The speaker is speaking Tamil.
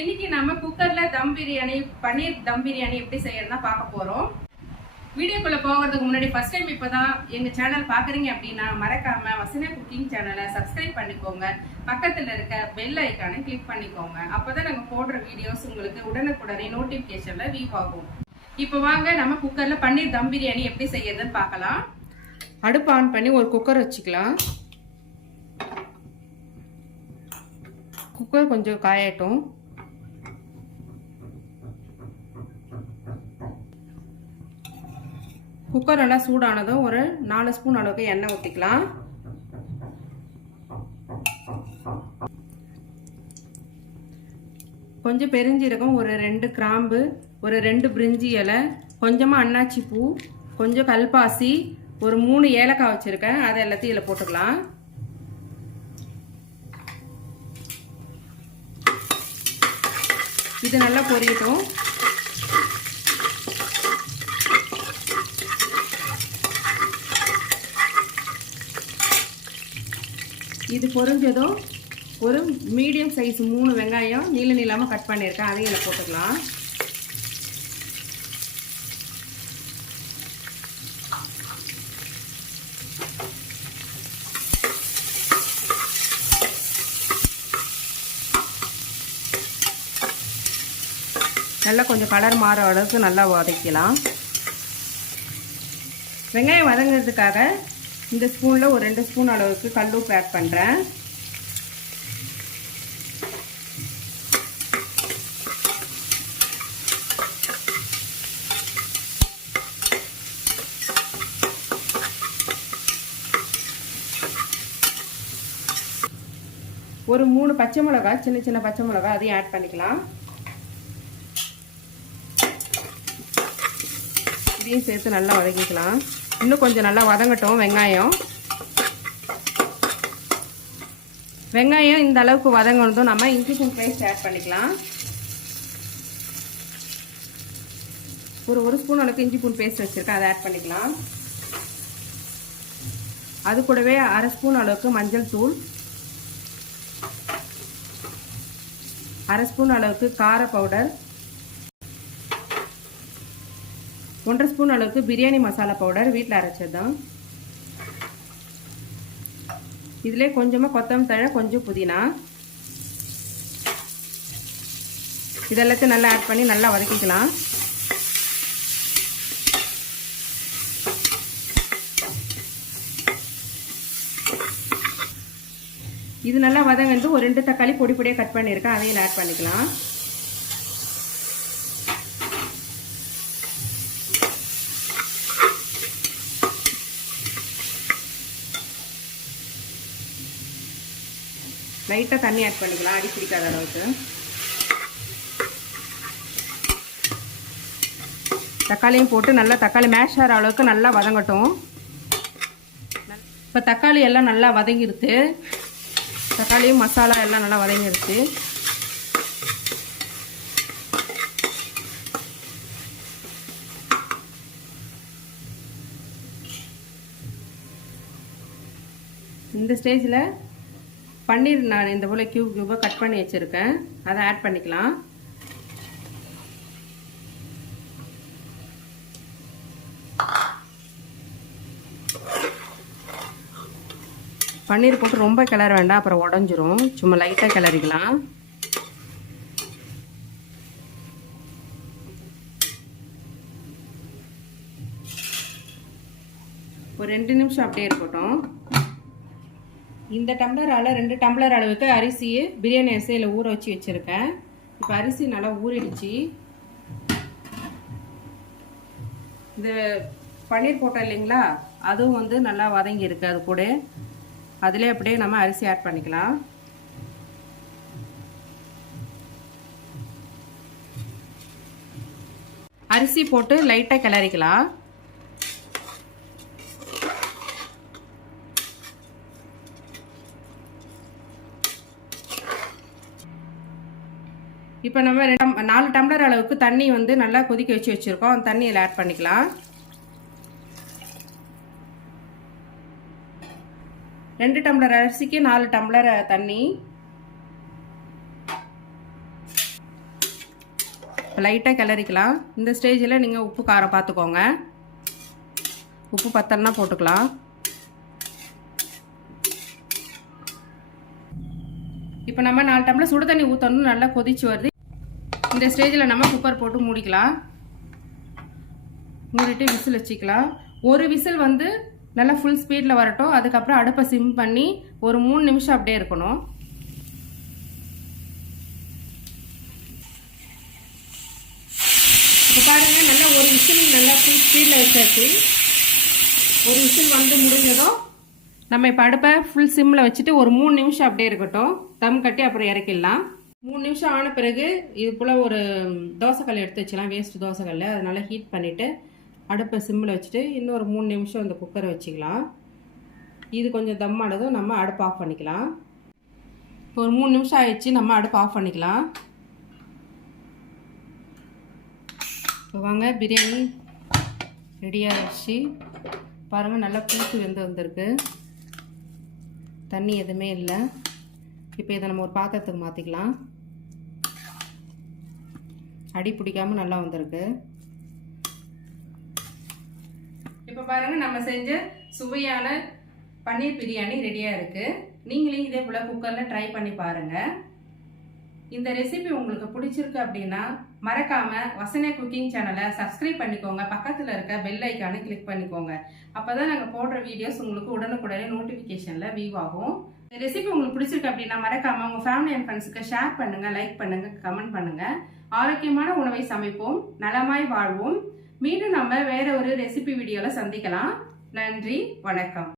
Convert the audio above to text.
இன்னைக்கு நம்ம குக்கர்ல தம் பிரியாணி பன்னீர் தம் பிரியாணி எப்படி செய்யறதுனா பார்க்க போறோம். வீடியோக்குள்ள போகிறதுக்கு முன்னாடி ஃபர்ஸ்ட் டைம் இப்பதான் எங்க சேனல் பாக்குறீங்க அப்படின்னா மறக்காம வசனா குக்கிங் சேனலை சப்ஸ்கிரைப் பண்ணிக்கோங்க. பக்கத்துல இருக்க பெல் ஐக்கானை கிளிக் பண்ணிக்கோங்க. அப்பதான் நாங்க போடுற வீடியோஸ் உங்களுக்கு உடனுக்குடனே நோட்டிபிகேஷன்ல வியூ ஆகும். இப்போ வாங்க நம்ம குக்கர்ல பன்னீர் தம் பிரியாணி எப்படி செய்யறதுன்னு பார்க்கலாம். அடுப்பு ஆன் பண்ணி ஒரு குக்கர் வச்சுக்கலாம். குக்கர் கொஞ்சம் காயட்டும். குக்கர் நல்லா சூடானதும் ஒரு 4 ஸ்பூன் அளவுக்கு எண்ணெய் ஊற்றிக்கலாம். கொஞ்சம் பெருஞ்சீரகம், ஒரு 2 கிராம்பு, ஒரு 2 பிரிஞ்சி இலை, கொஞ்சமாக அன்னாச்சி பூ, கொஞ்சம் கல்பாசி, ஒரு 3 ஏலக்காய் வச்சுருக்கேன். அதை எல்லாத்தையும் இதில் போட்டுக்கலாம். இது நல்லா பொரியட்டும். இது பொரிஞ்சதும் ஒரு மீடியம் சைஸ் 3 வெங்காயம் நீள நீளமாக கட் பண்ணியிருக்கேன். அதையும் இதில் போட்டுக்கலாம். நல்லா கொஞ்சம் கலர் மாற அளவுக்கு நல்லா வதக்கலாம். வெங்காயம் வதங்கிறதுக்காக இந்த ஸ்பூனில் ஒரு 2 ஸ்பூன் அளவுக்கு கல்லுப்பு ஆட் பண்ணுறேன். ஒரு 3 பச்சை மிளகாய், சின்ன சின்ன பச்சை மிளகாய், அதையும் ஆட் பண்ணிக்கலாம். இதையும் சேர்த்து நல்லா வதக்கிக்கலாம். இன்னும் கொஞ்சம் நல்லா வதங்கட்டும். வெங்காயம் இந்த அளவுக்கு வதங்கினதும் நம்ம இஞ்சி பூண்டு பேஸ்ட் ஆட் பண்ணிக்கலாம். ஒரு ஸ்பூன் அளவுக்கு இஞ்சி பூண்டு பேஸ்ட் வச்சுருக்கேன், அதை ஆட் பண்ணிக்கலாம். அது கூடவே 1/2 ஸ்பூன் அளவுக்கு மஞ்சள் தூள், 1/2 ஸ்பூன் அளவுக்கு கார பவுடர், 1/2 ஸ்பூன் அளவுக்கு பிரியாணி மசாலா பவுடர், வீட்டில் அரைச்சது தான். இதிலே கொஞ்சமாக கொத்தமல்லி தழை, கொஞ்சம் புதினா, இதெல்லாத்தையும் நல்லா ஆட் பண்ணி நல்லா வதக்கிக்கலாம். இது நல்லா வதங்கிட்டு ஒரு 2 தக்காளி பொடி பொடியாக கட் பண்ணியிருக்கேன், அதையும் ஆட் பண்ணிக்கலாம். லைட்டாக தண்ணி ஆட் பண்ணிக்கலாம், அடி பிடிக்காத அளவுக்கு. தக்காளியும் போட்டு நல்லா தக்காளி மேஷ் ஆகிற அளவுக்கு நல்லா வதங்கட்டும். இப்போ தக்காளி எல்லாம் நல்லா வதங்கிடுது. தக்காளியும் மசாலா எல்லாம் நல்லா வதங்கிடுச்சு. இந்த ஸ்டேஜில் பன்னீர் நான் இந்த போல் கியூபாக கட் பண்ணி வச்சுருக்கேன், அதை ஆட் பண்ணிக்கலாம். பன்னீர் போட்டு ரொம்ப கிளற வேண்டாம், அப்புறம் உடஞ்சிரும். சும்மா லைட்டாக கிளறிக்கலாம். ஒரு 2 நிமிஷம் அப்படியே இருக்கட்டும். இந்த டம்ளரால் 2 டம்ளர் அளவுக்கு அரிசியை பிரியாணி அரிசியில் ஊற வச்சு வச்சுருக்கேன். இப்போ அரிசி நல்லா ஊறிடுச்சு. இந்த பன்னீர் போட்டோம் இல்லைங்களா, அதுவும் வந்து நல்லா வதங்கியிருக்கு. அது கூட அதிலே அப்படியே நம்ம அரிசி ஆட் பண்ணிக்கலாம். அரிசி போட்டு லைட்டாக கிளறிக்கலாம். இப்போ நம்ம 4 டம்ளர் அளவுக்கு தண்ணி வந்து நல்லா கொதிக்க வச்சு வச்சுருக்கோம். அந்த தண்ணியில் ஆட் பண்ணிக்கலாம். 2 டம்ளர் அரிசிக்கு 4 டம்ளர் தண்ணி. லைட்டாக கிளறிக்கலாம். இந்த ஸ்டேஜில் நீங்கள் உப்பு காரம் பார்த்துக்கோங்க. உப்பு பத்தலைன்னா போட்டுக்கலாம். இப்போ நம்ம 4 டம்ளர் சுடு தண்ணி ஊற்றணும். நல்லா கொதிச்சு வருது. இந்த ஸ்டேஜில் நம்ம குக்கர் போட்டு மூடிக்கலாம். மூடிட்டு விசில் வச்சுக்கலாம். ஒரு விசில் வந்து நல்லா ஃபுல் ஸ்பீடில் வரட்டும். அதுக்கப்புறம் அடுப்பை சிம் பண்ணி ஒரு 3 நிமிஷம் அப்படியே இருக்கணும். இப்போ பாருங்க, நல்லா ஒரு விசில் நல்லா ஃபுல் ஸ்பீடில் வச்சாச்சு. ஒரு விசில் வந்து முடிஞ்சதும் நம்ம இப்போ அடுப்பை ஃபுல் சிம்மில் வச்சுட்டு ஒரு 3 நிமிஷம் அப்படியே இருக்கட்டும். தம் கட்டி அப்புறம் இறக்கிடலாம். 3 நிமிஷம் ஆன பிறகு இது போல் ஒரு தோசைக்கல் எடுத்து வச்சுக்கலாம். வேஸ்ட் தோசைக்கல். அதனால ஹீட் பண்ணிவிட்டு அடுப்பை சிம்மில் வச்சுட்டு இன்னொரு 3 நிமிஷம் இந்த குக்கரை வச்சுக்கலாம். இது கொஞ்சம் தம் ஆனதும் நம்ம அடுப்பு ஆஃப் பண்ணிக்கலாம். இப்போ ஒரு 3 நிமிஷம் ஆயிடுச்சு. நம்ம அடுப்பு ஆஃப் பண்ணிக்கலாம். இப்போ வாங்க, பிரியாணி ரெடியாக வச்சு பாருங்கள். நல்லா பூத்து வெந்து வந்திருக்கு. தண்ணி எதுவுமே இல்லை. இப்போ இதை நம்ம ஒரு பாத்திரத்துக்கு மாற்றிக்கலாம். அடி பிடிக்காமல் நல்லா வந்திருக்கு. இப்போ பாருங்கள், நம்ம செஞ்ச சுவையான பன்னீர் பிரியாணி ரெடியாக இருக்குது. நீங்களும் இதே போல் குக்கரில் ட்ரை பண்ணி பாருங்கள். இந்த ரெசிபி உங்களுக்கு பிடிச்சிருக்கு அப்படின்னா மறக்காமல் வசனியா குக்கிங் சேனலை சப்ஸ்கிரைப் பண்ணிக்கோங்க. பக்கத்தில் இருக்க பெல் ஐக்கானை கிளிக் பண்ணிக்கோங்க. அப்போ தான் நாங்கள் போடுற வீடியோஸ் உங்களுக்கு உடனுக்குடனே நோட்டிஃபிகேஷனில் வியூ ஆகும். இந்த ரெசிபி உங்களுக்கு பிடிச்சிருக்கு அப்படின்னா மறக்காமல் உங்கள் ஃபேமிலி அண்ட் ஃப்ரெண்ட்ஸுக்கு ஷேர் பண்ணுங்கள், லைக் பண்ணுங்கள், கமெண்ட் பண்ணுங்கள். ஆரோக்கியமான உணவை சமைப்போம், நலமாய் வாழ்வோம். மீண்டும் நம்ம வேற ஒரு ரெசிபி வீடியோவில் சந்திக்கலாம். நன்றி, வணக்கம்.